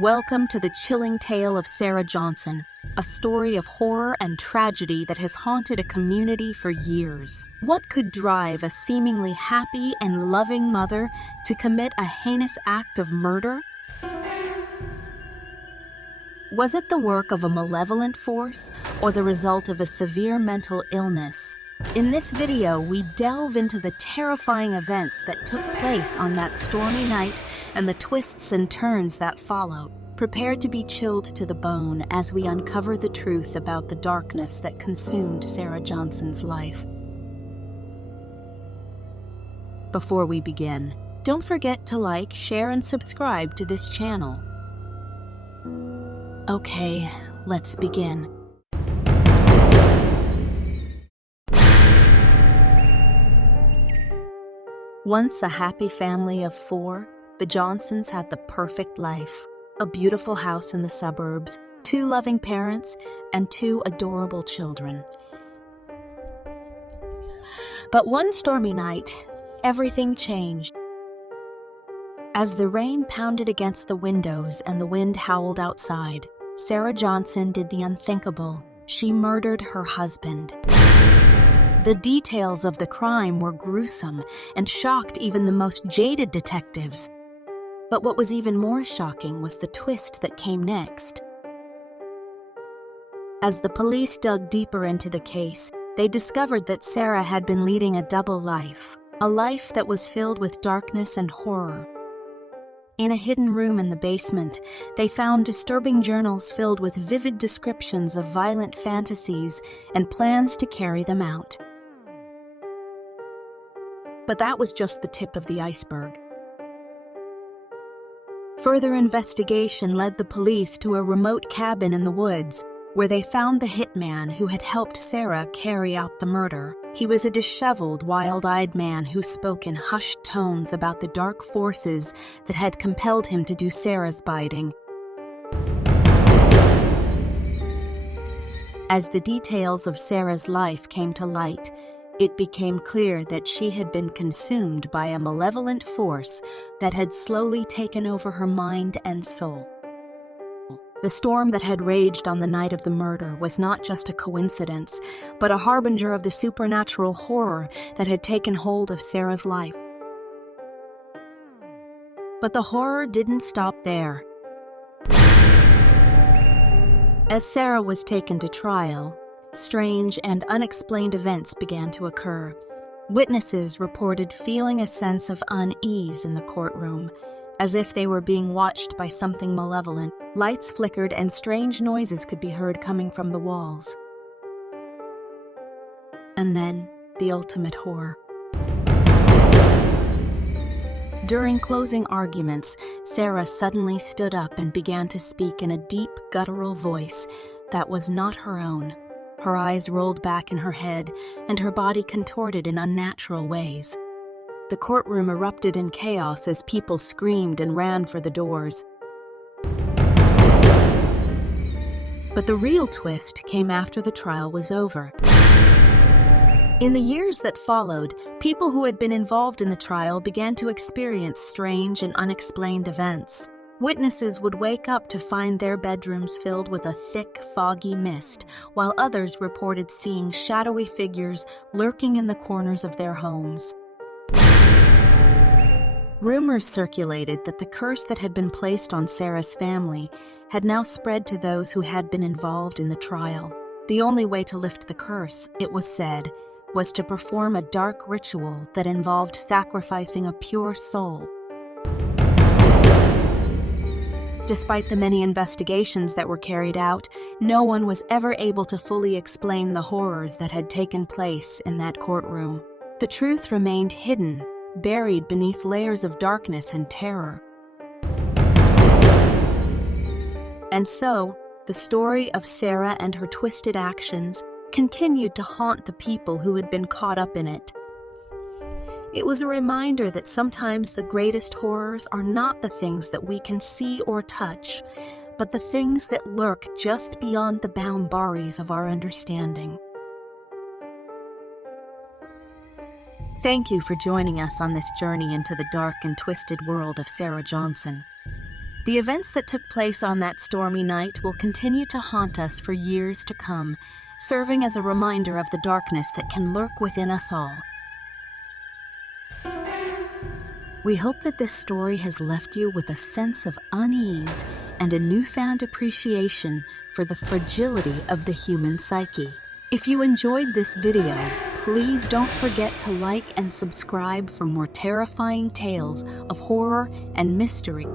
Welcome to the chilling tale of Sarah Johnson, a story of horror and tragedy that has haunted a community for years. What could drive a seemingly happy and loving mother to commit a heinous act of murder? Was it the work of a malevolent force or the result of a severe mental illness? In this video, we delve into the terrifying events that took place on that stormy night and the twists and turns that followed. Prepare to be chilled to the bone as we uncover the truth about the darkness that consumed Sarah Johnson's life. Before we begin, don't forget to like, share, and subscribe to this channel. Okay, let's begin. Once a happy family of 4, the Johnsons had the perfect life. A beautiful house in the suburbs, 2 loving parents, and 2 adorable children. But one stormy night, everything changed. As the rain pounded against the windows and the wind howled outside, Sarah Johnson did the unthinkable. She murdered her husband. The details of the crime were gruesome and shocked even the most jaded detectives. But what was even more shocking was the twist that came next. As the police dug deeper into the case, they discovered that Sarah had been leading a double life, a life that was filled with darkness and horror. In a hidden room in the basement, they found disturbing journals filled with vivid descriptions of violent fantasies and plans to carry them out. But that was just the tip of the iceberg. Further investigation led the police to a remote cabin in the woods, where they found the hitman who had helped Sarah carry out the murder. He was a disheveled, wild-eyed man who spoke in hushed tones about the dark forces that had compelled him to do Sarah's bidding. As the details of Sarah's life came to light, it became clear that she had been consumed by a malevolent force that had slowly taken over her mind and soul. The storm that had raged on the night of the murder was not just a coincidence, but a harbinger of the supernatural horror that had taken hold of Sarah's life. But the horror didn't stop there. As Sarah was taken to trial, strange and unexplained events began to occur. Witnesses reported feeling a sense of unease in the courtroom, as if they were being watched by something malevolent. Lights flickered and strange noises could be heard coming from the walls. And then, the ultimate horror. During closing arguments, Sarah suddenly stood up and began to speak in a deep, guttural voice that was not her own. Her eyes rolled back in her head, and her body contorted in unnatural ways. The courtroom erupted in chaos as people screamed and ran for the doors. But the real twist came after the trial was over. In the years that followed, people who had been involved in the trial began to experience strange and unexplained events. Witnesses would wake up to find their bedrooms filled with a thick, foggy mist, while others reported seeing shadowy figures lurking in the corners of their homes. Rumors circulated that the curse that had been placed on Sarah's family had now spread to those who had been involved in the trial. The only way to lift the curse, it was said, was to perform a dark ritual that involved sacrificing a pure soul. Despite the many investigations that were carried out, no one was ever able to fully explain the horrors that had taken place in that courtroom. The truth remained hidden, buried beneath layers of darkness and terror. And so, the story of Sarah and her twisted actions continued to haunt the people who had been caught up in it. It was a reminder that sometimes the greatest horrors are not the things that we can see or touch, but the things that lurk just beyond the boundaries of our understanding. Thank you for joining us on this journey into the dark and twisted world of Sarah Johnson. The events that took place on that stormy night will continue to haunt us for years to come, serving as a reminder of the darkness that can lurk within us all. We hope that this story has left you with a sense of unease and a newfound appreciation for the fragility of the human psyche. If you enjoyed this video, please don't forget to like and subscribe for more terrifying tales of horror and mystery.